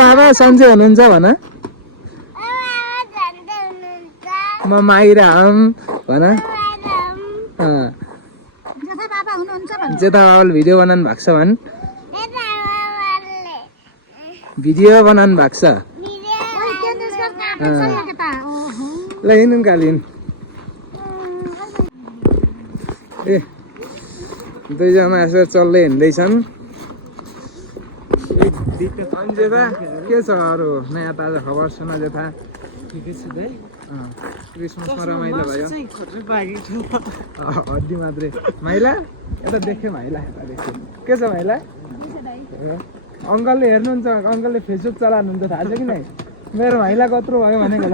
बाबा सन्चै हुनुहुन्छ भन म माइरा हौँ भन जेठा बाबाले भिडियो बनाउनु भएको छ भन भिडियो बनाउनु भएको छ ल हिँड्नु कालिन ए दुईजना यसो चल्दै हिँड्दैछन् जेठा के छ अरू नयाँ ताजा खबर सुन जेठा क्रिसमसमा रमाइलो भयो हड्डी मात्रै माइला यता देखेँ माइला यता देखेँ के छ माइला अङ्कलले हेर्नुहुन्छ अङ्कलले फेसबुक चलाउनुहुन्छ थाहा छ कि नै मेरो माइला कत्रो भयो भनेको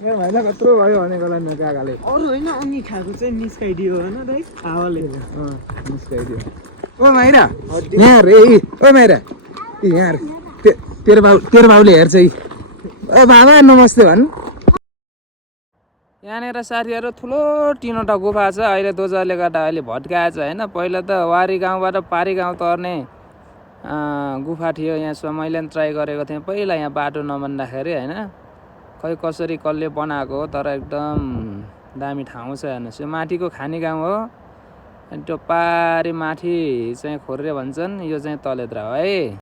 मेरो माइला कत्रो भयो भनेको होला काकाले अरू होइन अनि खाएको चाहिँ निस्काइदियो होइन दाइ हावाले निस्काइदियो ओ माइरा यहाँ रे ओ माइरा यहाँ तेरो बाउले हेर्छ ओ बाबा नमस्ते भन् यहाँनिर साथीहरू ठुलो तिनवटा गुफा छ अहिले दोजाले गर्दा अहिले भत्काएछ होइन पहिला त वारी गाउँबाट पारी गाउँ तर्ने गुफा थियो यहाँ मैले पनि ट्राई गरेको थिएँ पहिला यहाँ बाटो नबन्दाखेरि होइन खै कसरी कसले बनाएको हो तर एकदम दामी ठाउँ छ हेर्नुहोस् यो माथिको खानी गाउँ हो अनि त्यो पारी माथि चाहिँ खोर्रे भन्छन् यो चाहिँ तलेद्रा हो है।